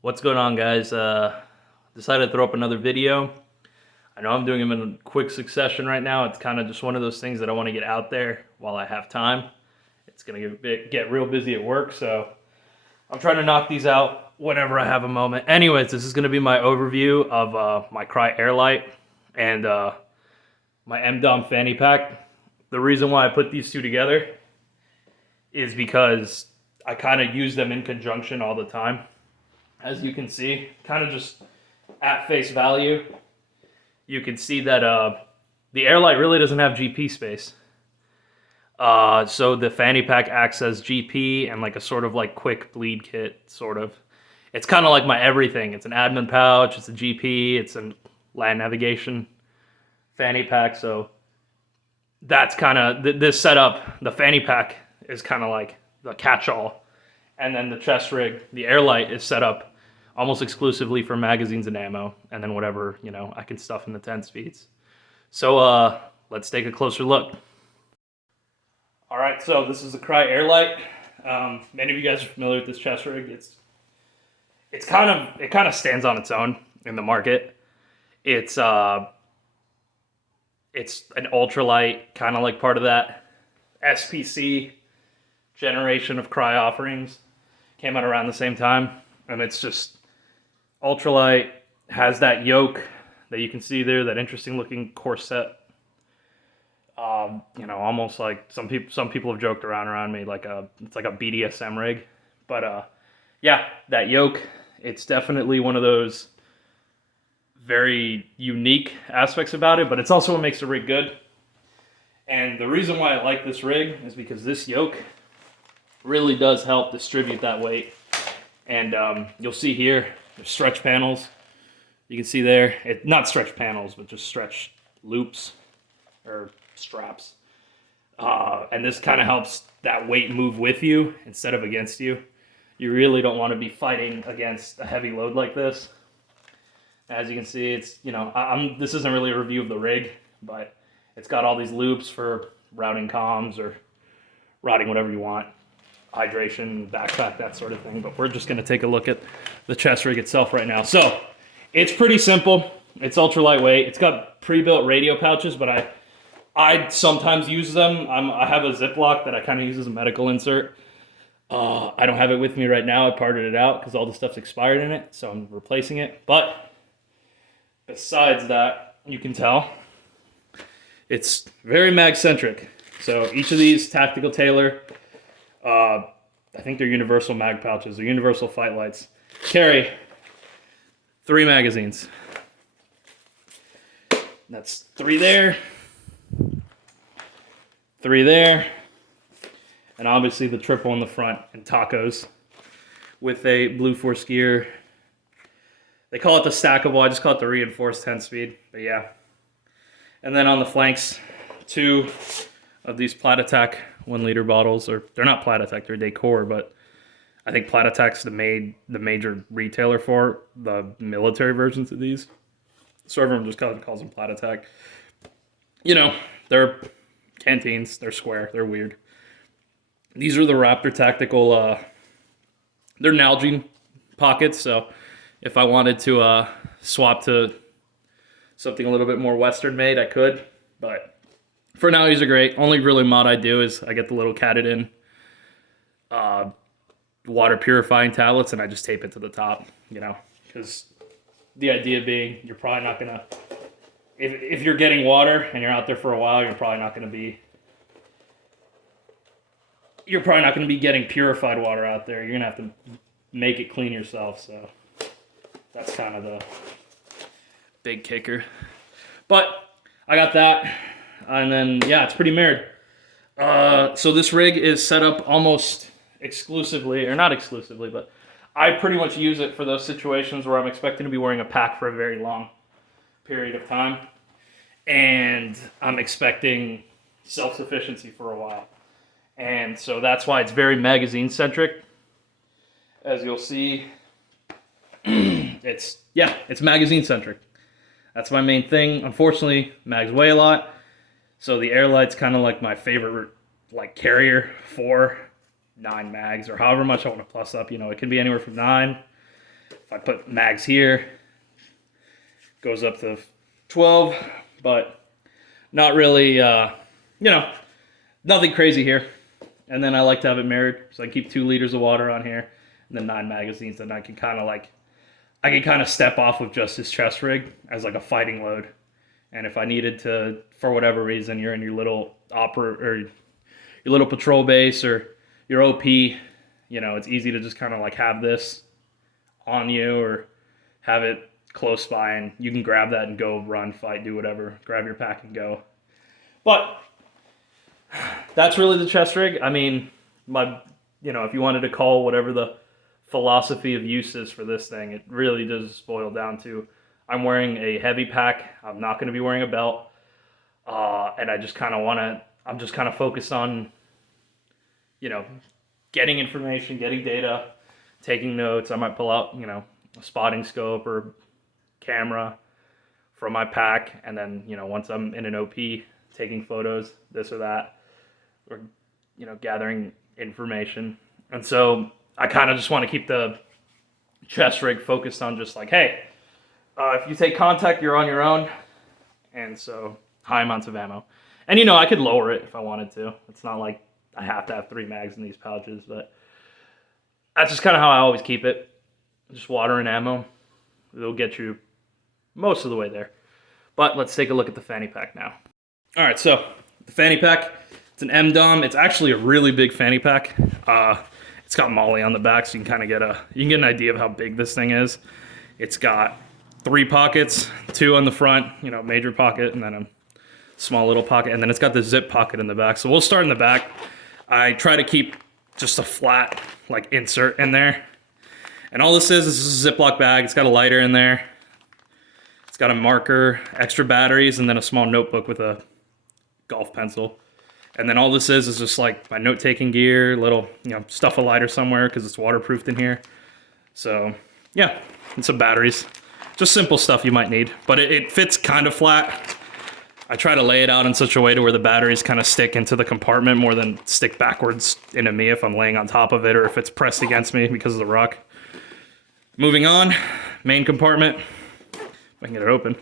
What's going on, guys? Decided to throw up another video. I know I'm doing them in quick succession right now. It's kind of just one of those things that I want to get out there while I have time. It's going to get real busy at work, so I'm trying to knock these out whenever I have a moment. Anyways, this is going to be my overview of my Crye AirLite and my Emdom Fanny pack. The reason why I put these two together is because I kind of use them in conjunction all the time. As you can see, kind of just at face value, you can see that the AirLite really doesn't have GP space. So the fanny pack acts as GP and like a sort of like quick bleed kit, sort of. It's kind of like my everything. It's an admin pouch, it's a GP, it's a land navigation fanny pack. So that's kind of, this setup, the fanny pack is kind of like the catch-all. And then the chest rig, the AirLite, is set up almost exclusively for magazines and ammo, and then whatever, I can stuff in the 10 speeds. So let's take a closer look. All right, so this is the Crye AirLite. Many of you guys are familiar with this chest rig. It kind of stands on its own in the market. It's an ultralight, kind of like part of that SPC generation of Crye offerings. Came out around the same time, and it's just ultralight, has that yoke that you can see there, that interesting looking corset. Almost like some people have joked around me like it's like a BDSM rig. But yeah, that yoke, it's definitely one of those very unique aspects about it, but it's also what makes the rig good. And the reason why I like this rig is because this yoke really does help distribute that weight. And you'll see here, there's stretch panels. You can see there, not stretch panels, but just stretch loops or straps. And this kind of helps that weight move with you instead of against you. You really don't want to be fighting against a heavy load like this. As you can see, it's, this isn't really a review of the rig, but it's got all these loops for routing comms or routing whatever you want. Hydration, backpack, that sort of thing. But we're just going to take a look at the chest rig itself right now. So it's pretty simple. It's ultra lightweight. It's got pre-built radio pouches, but I sometimes use them. I have a Ziploc that I kind of use as a medical insert. I don't have it with me right now. I parted it out because all the stuff's expired in it, so I'm replacing it. But besides that, you can tell it's very mag-centric. So each of these Tactical Tailor, I think they're universal mag pouches. They're universal fight lights. Carry 3 magazines. That's 3 there, 3 there, and obviously the triple in the front and tacos with a Blue Force gear. They call it the stackable. I just call it the reinforced 10-speed. But yeah. And then on the flanks, 2 of these Plat Attack 1 liter bottles, or they're not Plat Attack, they're Decor, but I think Plat Attack's the major retailer for the military versions of these. So everyone just calls them Plat Attack. They're canteens, they're square, they're weird. These are the Raptor Tactical, they're Nalgene pockets, so if I wanted to swap to something a little bit more Western made, I could, but for now, these are great. Only really mod I do is I get the little Katadyn water purifying tablets and I just tape it to the top, because the idea being you're probably not going to, if you're getting water and you're out there for a while, you're probably not going to be getting purified water out there. You're going to have to make it clean yourself, so that's kind of the big kicker. But I got that. And then, yeah, it's pretty mirrored. So this rig is set up almost exclusively, or not exclusively, but I pretty much use it for those situations where I'm expecting to be wearing a pack for a very long period of time. And I'm expecting self-sufficiency for a while. And so that's why it's very magazine-centric. As you'll see, it's magazine-centric. That's my main thing. Unfortunately, mags weigh a lot. So the AirLite's kind of like my favorite carrier for 9 mags, or however much I want to plus up. It can be anywhere from 9, If I put mags here, goes up to 12, but not really, you know, nothing crazy here. And then I like to have it mirrored, so I keep 2 liters of water on here, and then 9 magazines, and I can kind of step off with just this chest rig as like a fighting load. And if I needed to, for whatever reason, you're in your little your little patrol base or your OP, you know, it's easy to just kind of like have this on you or have it close by, and you can grab that and go run, fight, do whatever, grab your pack and go. But that's really the chest rig. I mean, you know, if you wanted to call whatever the philosophy of use is for this thing, it really does boil down to, I'm wearing a heavy pack. I'm not going to be wearing a belt. And I just kind of I'm just kind of focused on, you know, getting information, getting data, taking notes. I might pull out, you know, a spotting scope or camera from my pack. And then, you know, once I'm in an OP, taking photos, this or that, or, you know, gathering information. And so I kind of just want to keep the chest rig focused on just like, hey, if you take contact, you're on your own. And so high amounts of ammo. And, you know, I could lower it if I wanted to. It's not like I have to have 3 mags in these pouches, but that's just kind of how I always keep it. Just water and ammo. It'll get you most of the way there. But let's take a look at the fanny pack now. All right, so the fanny pack, it's an Emdom. It's actually a really big fanny pack. It's got MOLLE on the back, so you can kind of get an idea of how big this thing is. It's got 3 pockets, 2 on the front, you know, major pocket, and then a small little pocket, and then it's got the zip pocket in the back. So we'll start in the back. I try to keep just a flat, like, insert in there. And all this is a Ziploc bag. It's got a lighter in there. It's got a marker, extra batteries, and then a small notebook with a golf pencil. And then all this is just like my note-taking gear, little, you know, stuff a lighter somewhere because it's waterproofed in here. So, yeah, and some batteries. Just simple stuff you might need, but it fits kind of flat. I try to lay it out in such a way to where the batteries kind of stick into the compartment more than stick backwards into me if I'm laying on top of it or if it's pressed against me because of the ruck. Moving on, main compartment. If I can get it open.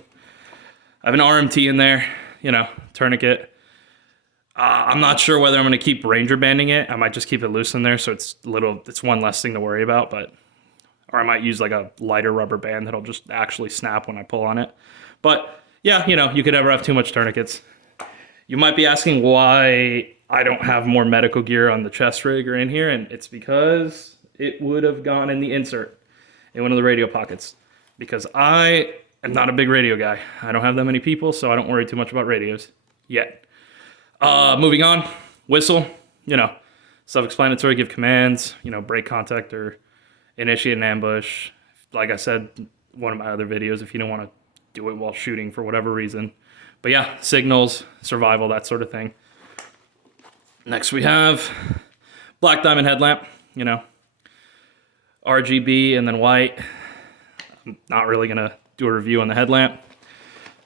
I have an RMT in there, you know, tourniquet. I'm not sure whether I'm going to keep ranger banding it. I might just keep it loose in there so it's one less thing to worry about, or I might use like a lighter rubber band that'll just actually snap when I pull on it. But yeah, you know, you could never have too much tourniquets. You might be asking why I don't have more medical gear on the chest rig or in here, and it's because it would have gone in the insert in one of the radio pockets. Because I am not a big radio guy. I don't have that many people, so I don't worry too much about radios yet. Moving on, whistle, you know, self-explanatory, give commands, you know, break contact or initiate an ambush. Like I said, one of my other videos, if you don't want to do it while shooting for whatever reason. But yeah, signals, survival, that sort of thing. Next we have black diamond headlamp, you know, RGB and then white. I'm not really going to do a review on the headlamp.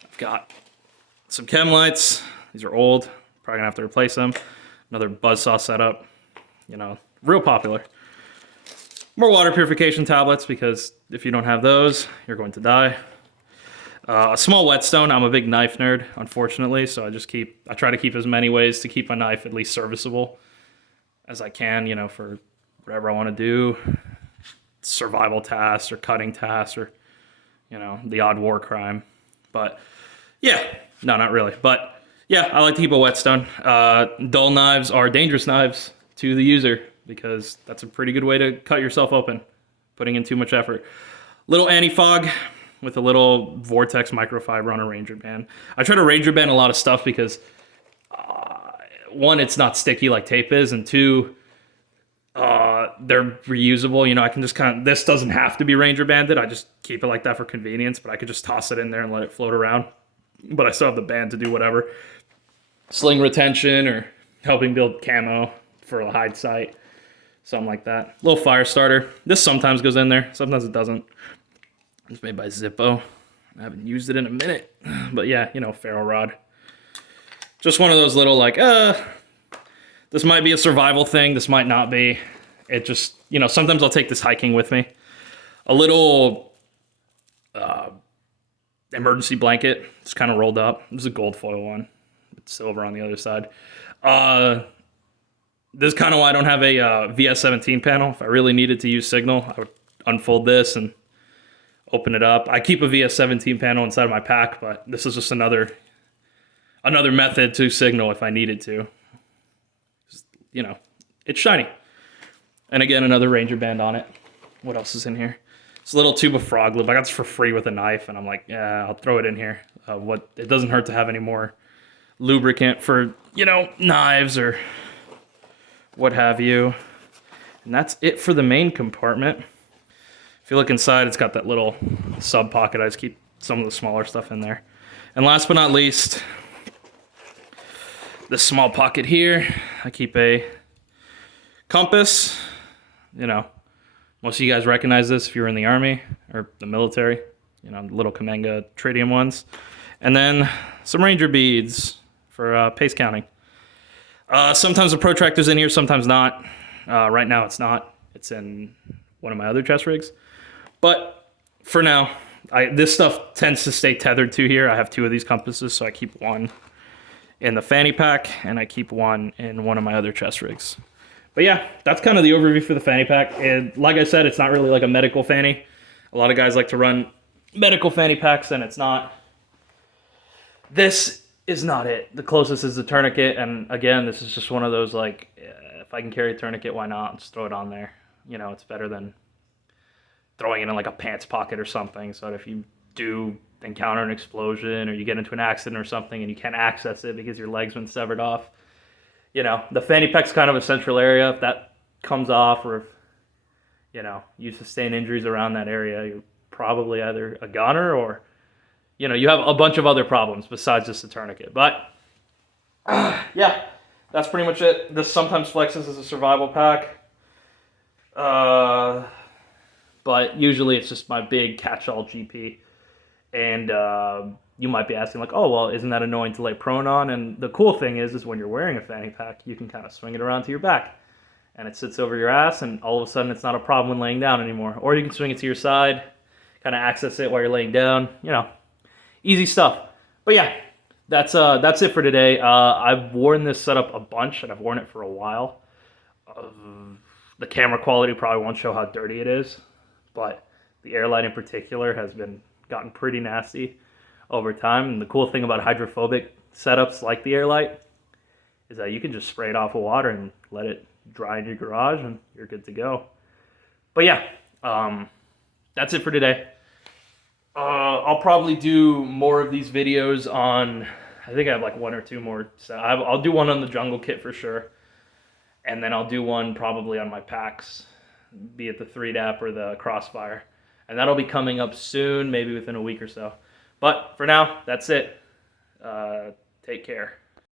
I've got some chem lights. These are old. Probably going to have to replace them. Another buzzsaw setup. You know, real popular. More water purification tablets because if you don't have those, you're going to die. A small whetstone. I'm a big knife nerd, unfortunately, so I try to keep as many ways to keep my knife at least serviceable as I can, you know, for whatever I want to do. Survival tasks or cutting tasks or, you know, the odd war crime. But yeah, no, not really. But yeah, I like to keep a whetstone. Dull knives are dangerous knives to the user because that's a pretty good way to cut yourself open, putting in too much effort. Little anti-fog with a little vortex microfiber on a ranger band. I try to ranger band a lot of stuff because one, it's not sticky like tape is, and two, they're reusable. You know, I can just this doesn't have to be ranger banded. I just keep it like that for convenience, but I could just toss it in there and let it float around. But I still have the band to do whatever. Sling retention or helping build camo for a hide site. Something like that. Little fire starter. This sometimes goes in there. Sometimes it doesn't. It's made by Zippo. I haven't used it in a minute. But yeah, you know, ferro rod. Just one of those little like, this might be a survival thing. This might not be. It just, you know, sometimes I'll take this hiking with me. a little emergency blanket. It's kind of rolled up. This is a gold foil one. It's silver on the other side. This is kind of why I don't have a VS17 panel. If I really needed to use signal, I would unfold this and open it up. I keep a VS17 panel inside of my pack, but this is just another method to signal if I needed to. Just, you know, it's shiny. And again, another Ranger band on it. What else is in here? It's a little tube of frog lube. I got this for free with a knife, and I'm like, yeah, I'll throw it in here. It doesn't hurt to have any more lubricant for, you know, knives or what have you. And that's it for the main compartment. If you look inside, it's got that little sub pocket. I just keep some of the smaller stuff in there. And last but not least, this small pocket here, I keep a compass. You know, most of you guys recognize this if you were in the Army or the military. You know, little Kamenga tritium ones. And then some Ranger beads for pace counting. Sometimes the protractor's in here, sometimes not. Right now it's not. It's in one of my other chest rigs. But for now, this stuff tends to stay tethered to here. I have 2 of these compasses, so I keep one in the fanny pack, and I keep one in one of my other chest rigs. But yeah, that's kind of the overview for the fanny pack. And like I said, it's not really like a medical fanny. A lot of guys like to run medical fanny packs, and it's not. This is not it. The closest is the tourniquet, and again, this is just one of those, like, if I can carry a tourniquet, why not? Just throw it on there. You know, it's better than throwing it in like a pants pocket or something, so that if you do encounter an explosion or you get into an accident or something and you can't access it because your leg's been severed off, you know, the fanny pack's kind of a central area. If that comes off, or if, you know, you sustain injuries around that area, you're probably either a goner or, you know, you have a bunch of other problems besides just a tourniquet. But yeah, that's pretty much it. This sometimes flexes as a survival pack. But usually it's just my big catch-all GP. And you might be asking, like, oh, well, isn't that annoying to lay prone on? And the cool thing is when you're wearing a fanny pack, you can kind of swing it around to your back. And it sits over your ass, and all of a sudden it's not a problem when laying down anymore. Or you can swing it to your side, kind of access it while you're laying down. You know, easy stuff. But yeah, that's it for today. I've worn this setup a bunch, and I've worn it for a while. The camera quality probably won't show how dirty it is, but the AirLite in particular has gotten pretty nasty over time. And the cool thing about hydrophobic setups like the AirLite is that you can just spray it off with water and let it dry in your garage, and you're good to go. But yeah, that's it for today. I'll probably do more of these videos on, I think I have like 1 or 2 more. So I'll do one on the jungle kit for sure. And then I'll do one probably on my packs, be it the 3DAP or the Crossfire. And that'll be coming up soon, maybe within a week or so. But for now, that's it. Take care.